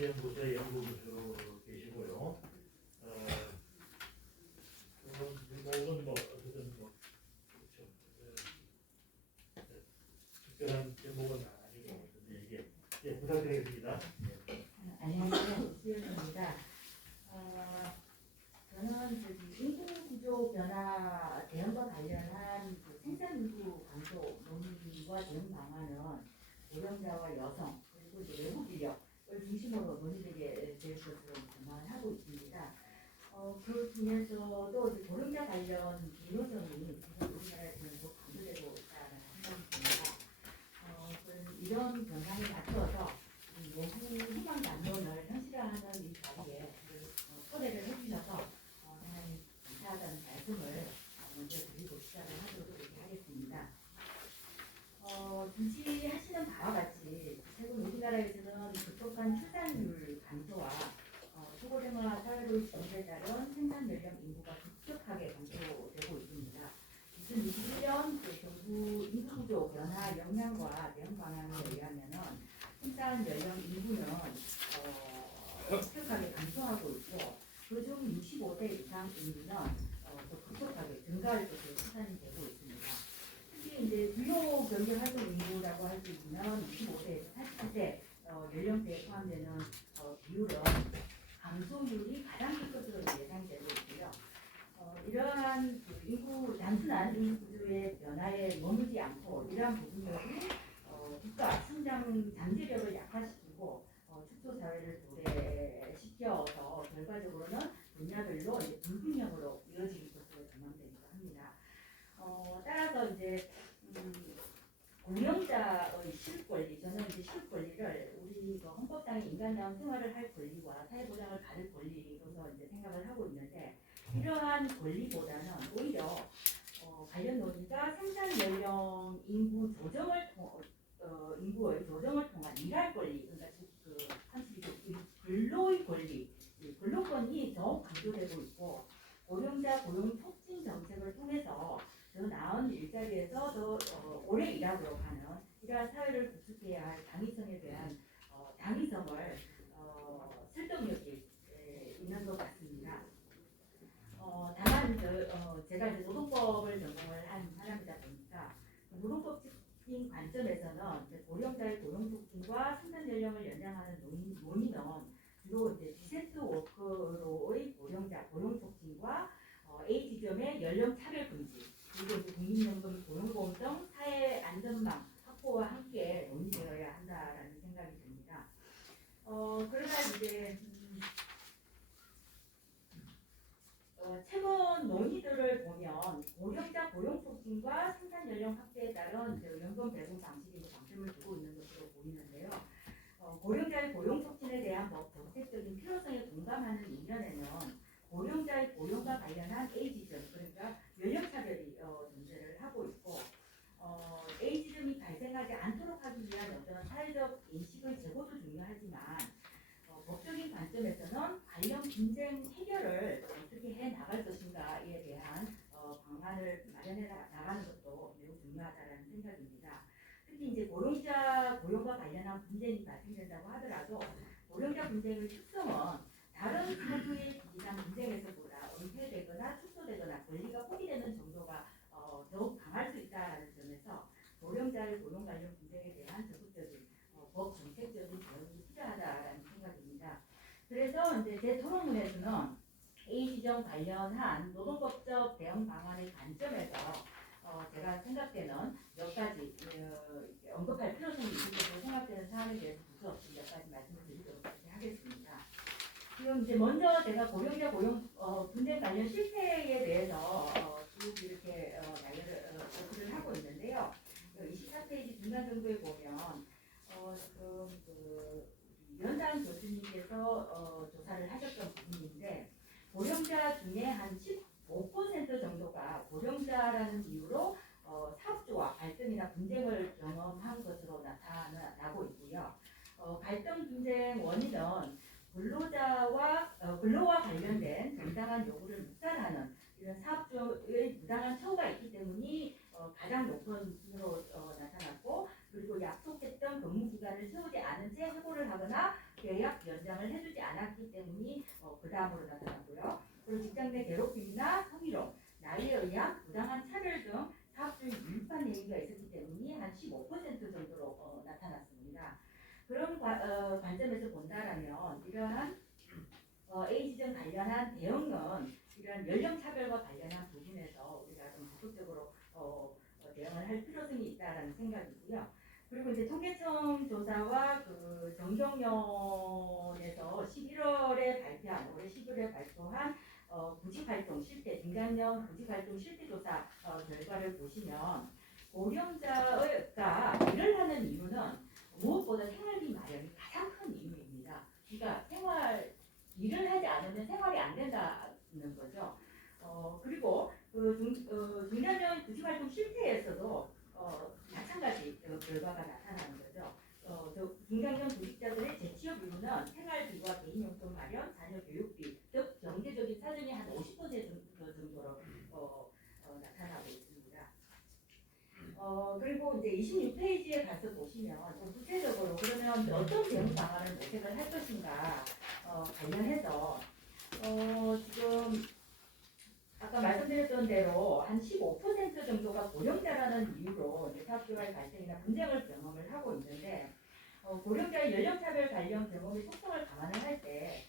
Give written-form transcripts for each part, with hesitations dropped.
연구소의 연구교수로 계시고요. 모든 어쨌든 그렇죠. 특별한 제목은 아니고 이게 부탁드리겠습니다. 안녕하세요. 수연입니다. 저는 인구 구조 변화 대응과 관련한 생산 인구 감소 논의와 대응 방안은 고령자와 여성 그리고 외국 인력을 중심으로 논의되게 될 것으로 전망하고 있습니다. 그 중에서도 고령자 관련 기노성이 지금 우리나라에서는 더 강조되고 있다는 생각이 듭니다. 이런 변화에 맞춰서 노후 희망 담론을 현실화하는 이 자리에 초대를 해주셔서 하나님 감사하다는 말씀을 먼저 드리고 시작을 하도록 이렇게 하겠습니다. 주시하시는 바와 같이 최근 우리나라에서는 급속한 출산율 감소와 초고령화 사회로의 진입에 따른 생산 연령 인구가 급격하게 감소되고 있습니다. 2021년 정부 인구구조 변화 역량과 대응 방안에 의하면은 생산 연령 인구는 급격하게 감소하고 있고 그중 65세 이상 인구는 또 급격하게 증가할 것으로 추산이 되고 있습니다. 특히 이제 주요 경제 활동 인구라고 할 수 있는 25세에서 40세 연령대에 포함되는 비율은 감소율이 가장 클 것으로 예상되고 있고요. 이러한 단순한 인구 구조의 변화에 머물지 않고 이러한 부분들이 국가 성장 잠재력을 약화시키고 축소 사회를 도래시켜서 결과적으로는 분야별로 불균형으로 이어질 것으로 전망됩니다 합니다. 따라서 이제 고령자의 실권리, 저는 이제 실권리를 우리 헌법상의 인간다운 생활을 할 권리와 사회보장을 받을 권리로서 이제 생각을 하고 있는데 이러한 권리보다는 오히려 관련 논의가 생산 연령 인구 조정을 인구의 조정을 통한 일할 권리, 그러니까 근로의 권리, 근로권이 더욱 강조되고 있고 고령자 고용 촉진 정책을 통해서 더 나은 일자리에서 더 오래 일하도록 하는 이러한 사회를 구축해야 할 당위성에 대한 당위성을 설득력이 있는 것 같습니다. 다만 제가 이제 노동법을 전공을 한 사람이다 보니까 노동법적인 관점에서는 고령자의 고용 촉진과 생산 연령을 연장하는 논의는 주로 이제 디센트 워커로의 고령자 고용 촉진과 A 지점의 연령 차별 금지 그리고 국민연금 고용보험 등 사회 안전망 확보와 함께 논의되어야 한다라는 생각이 듭니다. 그러나 이제 최근 논의들을 보면 고령자 고용 촉진과 생산 연령 확대에 따른 연금 배분 방식이 방점을 두고 있는 것으로 보이는데요. 고령자의 고용 촉진에 대한 정책적인 필요성에 공감하는 이면에는 고령자의 고용과 관련한 A 지점, 그러니까 연령 차별이 존재를 하고 있고 A 지점이 발생하지 않도록 하기 위한 어떤 사회적 인식의 제고도 중요하지만 법적인 관점에서는 관련 분쟁 해결을 어떻게 해 나갈 것인가에 대한 방안을 마련해 나가는 것도 매우 중요하다는 생각입니다. 특히 이제 고령자 고용과 관련한 분쟁이 발생된다고 하더라도 고령자 분쟁의 특성은 다른 사주의 비상 분쟁에서보다 은폐되거나 축소되거나 권리가 포기되는 정도가 더욱 강할 수 있다는 점에서 고령자의 고용 관련 분쟁에 대한 적극적인 법 정책적인 대응이 필요하다는 생각입니다. 그래서 이제 제 토론문에서는 A 지점 관련한 노동법적 대응 방안의 관점에서 제가 생각되는 몇 가지 언급할 필요성이 있을 것으로 생각되는 사안에 대해서 두서없이 몇 가지 말씀을 드리도록 하겠습니다. 지금 이제 먼저 제가 고령자 고용 분쟁 관련 실태에 대해서 쭉 이렇게 발표를 하고 있는데요. 24페이지 중간 정도에 보면 연단 교수님께서 조사를 하셨던 부분인데 고령자 중에 한 15% 정도가 고령자라는 이유로 사업주와 갈등이나 분쟁을 경험한 것으로 나타나고 있고요. 갈등 분쟁 원인은 근로와 관련된 정당한 요구를 묵살하는 이런 사업주의 부당한 처우가 있기 때문이 가장 높은 순으로 나타났고 그리고 약속했던 근무 기간을 채우지 않은 채 해고를 하거나 계약 연장을 해주지 않았기 때문이 그 다음으로 나타났고요. 그리고 직장 내 괴롭힘이나 성희롱, 나이에 의한 부당한 차별 등 사업주의 위반 행위가 있었기 때문에 한 15% 정도로 나타났습니다. 그런 관점에서 본다라면 이러한 에이지점 관련한 대응은 이런 연령차별과 관련한 부분에서 우리가 좀 적극적으로 대응을 할 필요성이 있다라는 생각이고요. 그리고 이제 통계청 조사와 그 정경련에서 11월에 발표한 올해 11월에 발표한 구직활동 실태 중장년 구직활동 실태 조사 결과를 보시면 고령자가 일을 하는 이유는 무엇보다 생활비 마련이 가장 큰 이유입니다. 그러니까 일을 하지 않으면 생활이 안 된다는 거죠. 그리고 중장년 구직활동 실태에서도 마찬가지 결과가 나타나는 거죠. 중장년 구직자들의 재취업 이유는 생활비와 개인용품 마련, 자녀 교육비, 즉 경제적인 사정이 한 50% 정도로 나타나고 있습니다. 그리고 이제 26페이지에 가서 보시면 좀 구체적으로 그러면 어떤 대응 방안을 모색을 할 것인가 관련해서 지금 아까 말씀드렸던 대로 한 15% 정도가 고령자라는 이유로 이제 사업주와의 갈등이나 분쟁을 경험을 하고 있는데 고령자의 연령차별 관련 경험의 속성을 감안을 할 때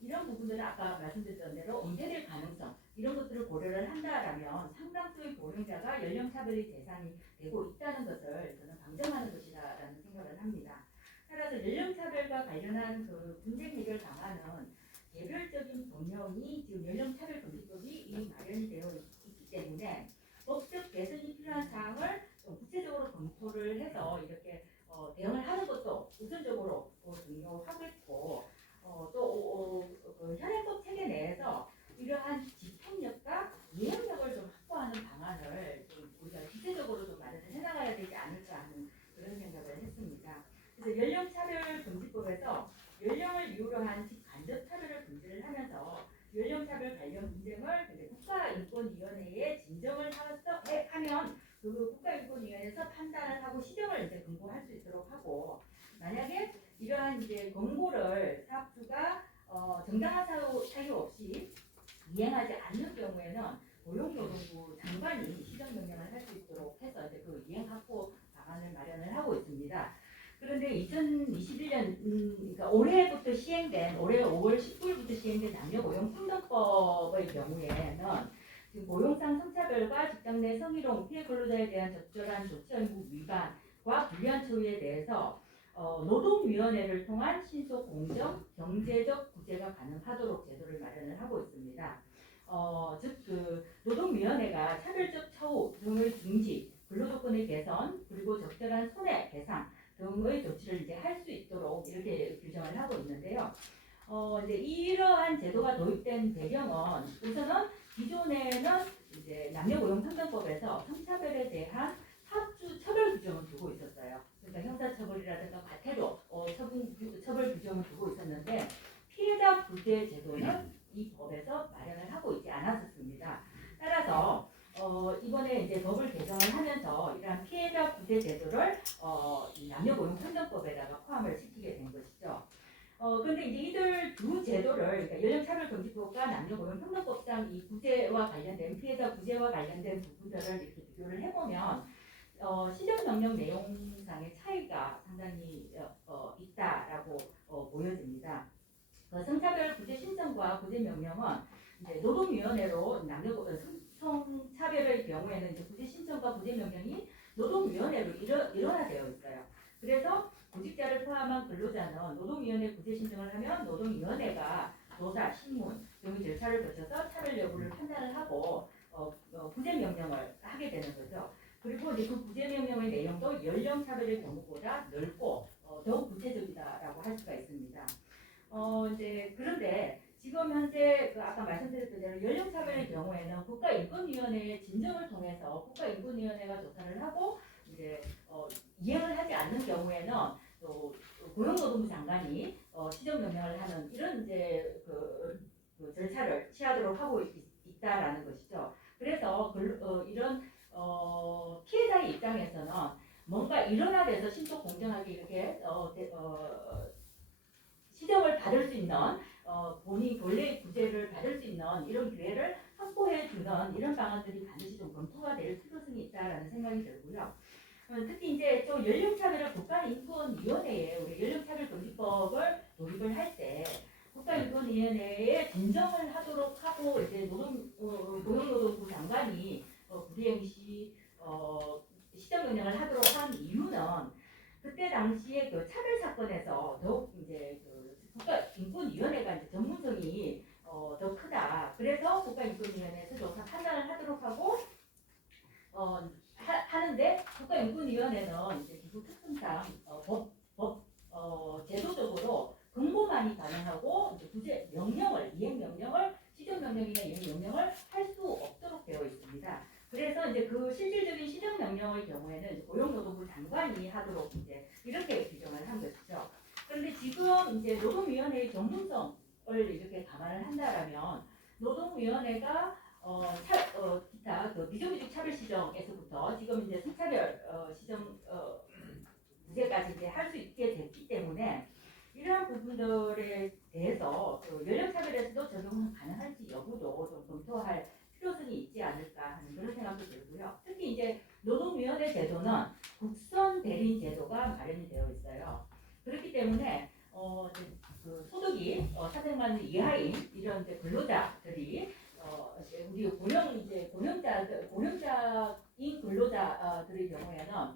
이런 부분들은 아까 말씀드렸던 대로 은폐될 가능성 이런 것들을 고려를 한다라면 상당수의 고령자가 연령차별의 대상이 되고 있다는 것을 저는 방점하는 것이다라는 생각을 합니다. 따라서 연령차별과 관련한 그 분쟁 해결 방안은 개별적인 법령이 지금 연령차별금지법이 이미 마련이 되어 있기 때문에 법적 개선이 필요한 사항을 구체적으로 검토를 해서 이렇게 대응을 하는 것도 우선적으로 중요하겠고 또 현행법 체계 내에서 이러한 집행력과 이행력을 좀 확보하는 방안을 좀 우리가 구체적으로 좀 마련을 해나가야 되지 않을까 하는 그런 생각을 했습니다. 그래서 연령차별금지법에서 연령을 이유로 한 간접차별을 금지를 하면서 연령차별 관련 분쟁을 국가인권위원회에 진정을 하면 그 국가인권위원회에서 판단을 하고 시정을 이제 권고할 수 있도록 하고 만약에 이러한 이제 권고를 사업주가 정당한 사유 없이 이행하지 않는 경우에는 고용노동부 장관이 시정명령을 할 수 있도록 해서 이제 그 이행 확보 방안을 마련을 하고 있습니다. 그런데 2021년 그러니까 올해부터 시행된 올해 5월 19일부터 시행된 남녀고용평등법의 경우에는 지금 고용상 성차별과 직장 내 성희롱 피해 근로자에 대한 적절한 조치 의무 위반과 불리한 처우에 대해서 노동위원회를 통한 신속 공정 경제적 구제가 가능하도록 제도를 마련을 하고 있습니다. 즉 그 노동위원회가 차별적 처우 등의 중지, 근로조건의 개선 그리고 적절한 손해 배상 등의 조치를 이제 할 수 있도록 이렇게 규정을 하고 있는데요. 이제 이러한 제도가 도입된 배경은 우선은 기존에는 이제 남녀고용평등법에서 성차별에 대한 사업주 처벌 규정을 두고 있었어요. 그러니까 형사처벌이라든가 과태료 처벌 규정을 두고 있었는데 피해자 구제 제도는 이 법에서 마련을 하고 있지 않았었습니다. 따라서 이번에 이제 법을 개정을 하면서 이러한 피해자 구제 제도를 남녀고용평등법에다가 포함을 시키게 된 것이죠. 그런데 이제 이들 두 제도를 그러니까 연령차별금지법과 남녀고용평등법상 이 구제와 관련된 피해자 구제와 관련된 부분들을 이렇게 비교를 해보면 시정명령 내용상의 차이가 상당히 있다라고 보여집니다. 성차별 구제 신청과 구제 명령은 이제 노동위원회로 성차별의 경우에는 이제 구제 신청과 구제 명령이 노동위원회로 일원화되어 있어요. 그래서 구직자를 포함한 근로자는 노동위원회 구제 신청을 하면 노동위원회가 조사, 신문 등의 절차를 거쳐서 차별 여부를 판단을 하고 구제 명령을 하게 되는 거죠. 그리고 이제 그 구제 명령의 내용도 연령 차별의 경우보다 넓고 더욱 구체적이다라고 할 수가 있습니다. 이제 그런데 지금 현재 아까 말씀드렸던 대로 연령 차별의 경우에는 국가인권위원회의 진정을 통해서 국가인권위원회가 조사를 하고 이제 이행을 하지 않는 경우에는 또 고용노동부 장관이 시정명령을 하는 이런 이제 그 절차를 취하도록 하고 있다라는 것이죠. 그래서 이런 피해자의 입장에서는 뭔가 일원화돼서 신속 공정하게 이렇게 있는 본인 본래의 구제를 받을 수 있는 이런 기회를 확보해 주는 이런 방안들이 반드시 좀 검토가 될 필요성이 있다라는 생각이 들고요. 특히 이제 또 연령차별을 국가인권위원회에 우리 연령차별금지법을 도입을 할 때 국가인권위원회에 진정을 하도록 하고 이제 고용노동부 장관이 불이행시 시정명령을 하도록 한 이유는 그때 당시에 그 차별 사건에서 더욱 이제 그 국가인권위원회가 이제 전문성이 더 크다. 그래서 국가인권위원회에서 조사 판단을 하도록 하고 하는데 국가인권위원회는 이제 기구 특성상 제도적으로 공고만이 가능하고 이제 구제 명령을 이행 명령을 시정 명령이나 이행 명령을 할 수 없도록 되어 있습니다. 그래서 이제 그 실질적인 시정 명령의 경우에는 이제 고용노동부 장관이 하도록 이제 이렇게 규정을 한 것이죠. 그런데 지금 이제 노동위원회의 전문성을 이렇게 감안을 한다라면 노동위원회가 기타 그 비정규직 차별 시정에서부터 지금 이제 성차별 시정 문제까지 이제 할 수 있게 됐기 때문에 이러한 부분들에 대해서 연령차별에서도 적용 가능할지 여부도 좀 검토할 필요성이 있지 않을까 하는 그런 생각도 들고요. 특히 이제 노동위원회 제도는 국선 대리인 제도가 마련이 되어 있어요. 그렇기 때문에 그 소득이 400만 원 이하인 이런 이제 근로자들이 우리 고령자인 근로자들의 경우에는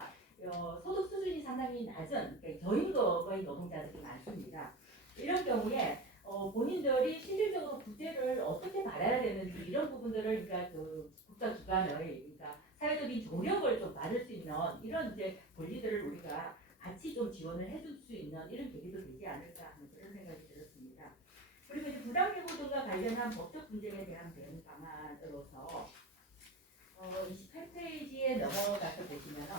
소득 수준이 상당히 낮은 그러니까 저임금의 노동자들이 많습니다. 이런 경우에 본인들이 실질적으로 구제를 어떻게 받아야 되는지 이런 부분들을 그러니까 그 국가기관의 그러니까 사회적인 조력을 좀 받을 수 있는 이런 이제 권리들을 우리가 같이 좀 지원을 해줄 수 있는 이런 계기도 되지 않을까 하는 그런 생각이 들었습니다. 그리고 이제 부당해고 등과 관련한 법적 분쟁에 대한 대응 방안으로서 28페이지에 넘어가서 보시면은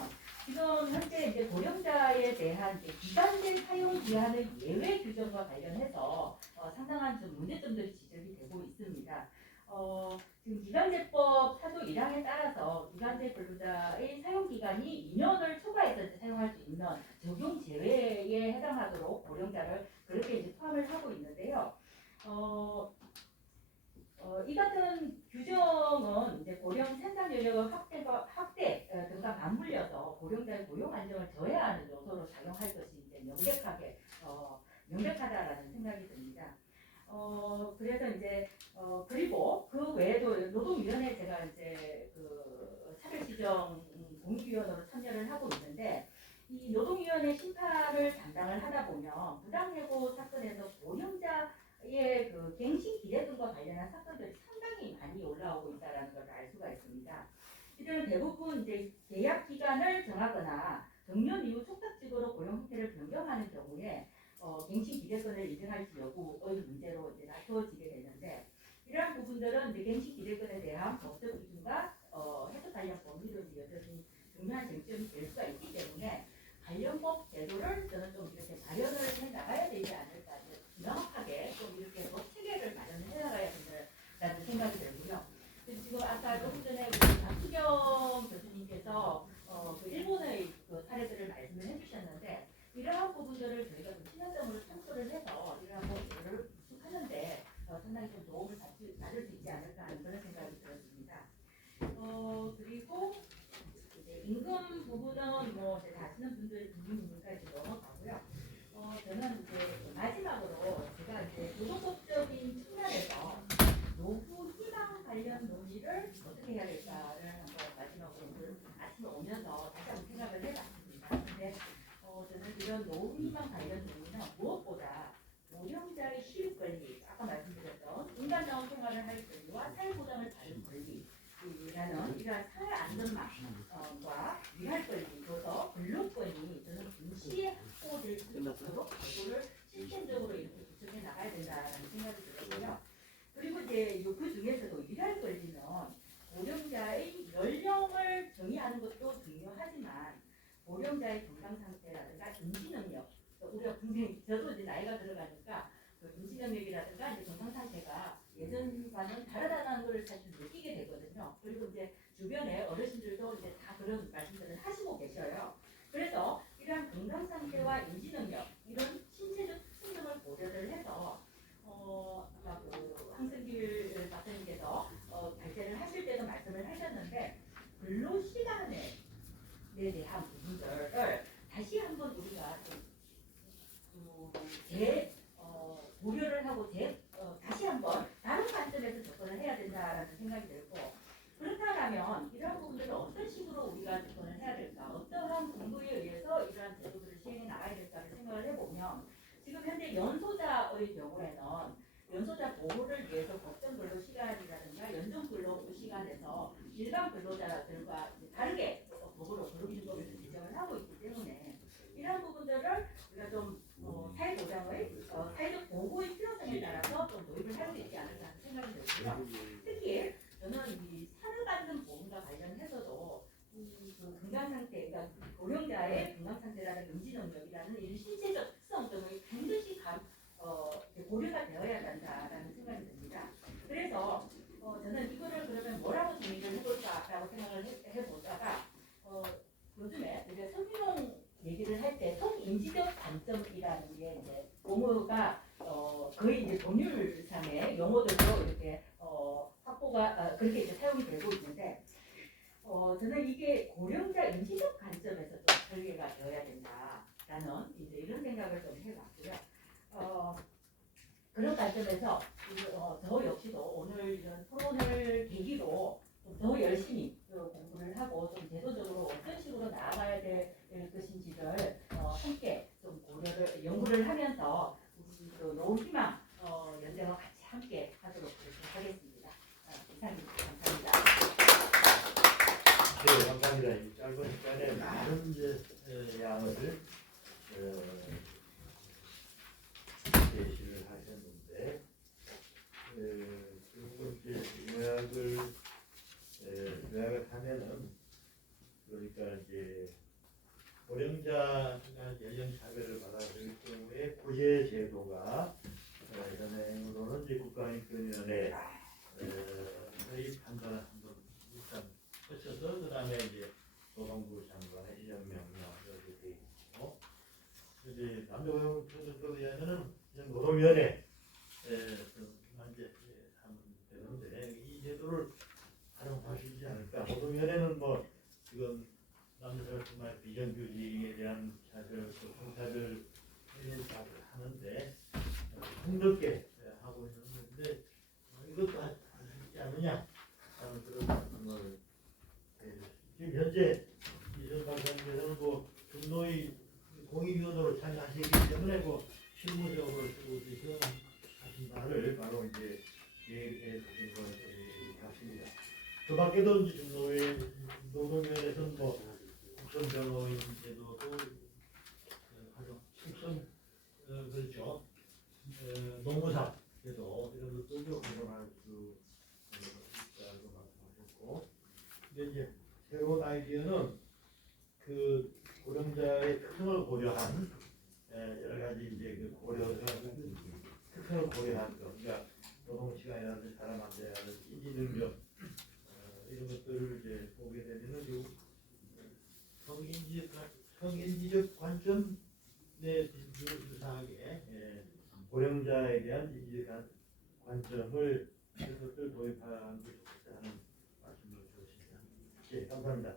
지금 현재 이제 고령자에 대한 이제 기간제 사용 기한의 예외 규정과 관련해서 상당한 좀 문제점들이 지적이 되고 있습니다. 지금 기간제법 사조 1항에 따라서 기간제 근로자의 사용 기간이 2년을 초과해서 사용할 수 있는 적용 제외에 해당하도록 고령자를 그렇게 이제 포함을 하고 있는데요. 이 같은 규정은 이제 고령 생산 연령의 확대 등과 맞물려서 고령자의 고용 안정을 저해하는 요소로 작용할 것이 이제 명백하다라는 생각이 듭니다. 그래서 이제 그리고 그 외에도 노동위원회 제가 이제 그 차별시정 공익위원으로 참여를 하고 있는데 이 노동위원회 심판을 담당을 하다 보면 부당해고 사건에서 고령자의 그 갱신 기대 등과 관련한 사건들이 상당히 많이 올라오고 있다는 걸 알 수가 있습니다. 이들은 대부분 이제 계약 기간을 정하거나 정년 이후 촉탁직으로 고용 형태를 변경하는 경우에 갱신 기대권을 인정할지 여부의 문제로 이제 다투어지게 되는데 이러한 부분들은 이제 갱신 기대권에 대한 법적 기준과 해석 관련 범위로 여전히 중요한 쟁점이 될 수가 있기 때문에 관련법 제도를 저는 좀 이렇게 마련을 해 나가야 되지 않을까 명확하게 좀 이렇게 법 체계를 마련을 해 나가야 된다는 생각이 들고요. 지금 아까 조금 전에 박수경 교수님께서 그 일본의 그 사례들을 말씀을 해주셨는데 이러한 부분들을 저희가 좀 시각적으로 참고를 해서 이러한 부분들을 구축하는데 상당히 좀 도움을 받을 수 있지 않을까 하는 그런 생각이 들었습니다. 그리고 이제 임금 부분은 뭐 이제 다시는 분들 부분이니까 이제 넘어가고요. 저는 이제 마지막으로 제가 이제 노동법적인 측면에서 노후 희망 관련 논의를 어떻게 해야 될까를 한번 마지막으로 오늘 아침에 오면서 다시 한번 생각을 해봤습니다. 근데 저는 이런 노후 희망 관련 논의는 무엇보다 고령자의 실육 권리, 아까 말씀드렸던 인간다운 생활을 할 권리와 사회보장을 받을 권리라는 이러한 사회 안전망과 일할 권리로서 근로권이 저는 동시에 확보될 수 있도록 제도를 시스템적으로 이렇게 구축해 나가야 된다는 생각이 들었고요. 그리고 이제 그 중에서도 일할 권리는 고령자의 연령을 정의하는 것도 중요하지만 고령자의 건강 상태라든가 인지 능력, 우리가 분명히 저도 이제 나이가 들어가니까 그 인지 능력이라든가 이제 건강 상태가 예전과는 다르다는 걸 사실 느끼게 되거든요. 그리고 이제 주변에 어르신들도 이제 다 그런 말씀들을 하시고 계셔요. 그래서 이러한 건강 상태와 인지 능력 이런 신체적 특성 등을 고려를 해서 아까 황승길 박사님께서 발제를 하실 때도 말씀을 하셨는데 근로 시간에 대한 부분들을 다시 한번 우리가 고려를 하고 다시 한번 다른 관점에서 접근을 해야 된다라는 생각이 들고 그렇다면 이러한 부분들을 어떤 식으로 우리가 접근을 해야 될까 어떠한 공부에 의해서 이러한 제도들을 시행해 나가야 될까를 생각을 해보면 지금 현재 연소자의 경우에는 연소자 보호를 위해서 법정 근로 시간이라든가 연중 근로 시간에서 일반 근로자들과 다르게 법으로 근로기준법에서 지정을 하고 있기 때문에 이러한 부분들을 우리가 좀 사회보장의 사회적 보호의 필요성에 따라서 좀 도입을 할 수 있지 않을까 하는 생각이 들고요. 특히 저는 이 산후관련 보험과 관련해서도 그 건강상태, 그러니까 고령자의 건강상태라는 인지능력이라는 이 신체적 특성 등을 반드시 고려가 되어야 한다라는 생각이 듭니다. 그래서 저는 이거를 그러면 뭐라고 정의를 해볼까라고 생각을 해보다가 요즘에 우리가 성희롱 얘기를 할 때 성인지적 관점이라는 게 이제 용어가 거의 이제 법률상의 용어들로 이렇게 확보가 그렇게 이제 사용이 되고 있는데 저는 이게 고령자 인지적 관점에서 좀 설계가 되어야 된다라는 이제 이런 생각을 좀 해봤고요. 그런 관점에서 저 역시도 오늘 이런 토론을 계기로 좀 더 열심히 공부를 하고 좀 제도적으로 어떤 식으로 나아가야 될 것인지를 함께 좀 연구를 하면서 우리 노후희망 연대와 같이 함께 하도록 그렇게 하겠습니다. 이상입니다. 감사합니다. 네, 감사합니다. 이 짧은 시간에 많은 양을 제시를 하셨는데 그리고 이제 요약을 하면은 그러니까 이제 고령자가 연령 차별을 받아들일 경우에 구제 제도가 현행으로는 이제 국가인권위원회의 판단을 한번 일단 거쳐서 그 다음에 이제 노동부 장관의 시정명령 이렇게 돼 있고 이제 남녀고용평등법위원회는 노동위원회만 이제 하면 되는데 이 제도를 활용할 수 있지 않을까. 노동위원회는 뭐 지금 남녀뿐만 비정규직에 대한 차별, 성차별 이런 다 하는데 힘들게 하고 있는데 이것도 할 수 있지 않느냐 하는 그런 말씀을 지금 현재 이전 박사님께서는 뭐 중노위 공익위원으로 참여하시기 때문에 뭐 실무적으로 하신 바를 바로 이제 계획해 주신 것 같습니다. 그 밖에도 중노위 노동위원회에서는 뭐 국선 변호인 제도도 활용, 국선 그렇죠. 노무사 제도 이런 것들도 활용할 수 있다고 말씀하셨고, 근데 이제 새로운 아이디어는 그 고령자의 특성을 고려한 여러 가지 이제 그 특성을 고려한 것, 그러니까 노동 시간이라든지 사람 안대라든지 인지 능력 이런 것들을 이제 보게 되면은 성인지적 관점 내 유사하게 고령자에 대한 인지적 관점을 이런 것들 도입하는 게 좋겠다는 말씀을 주셨습니다. 예, 감사합니다.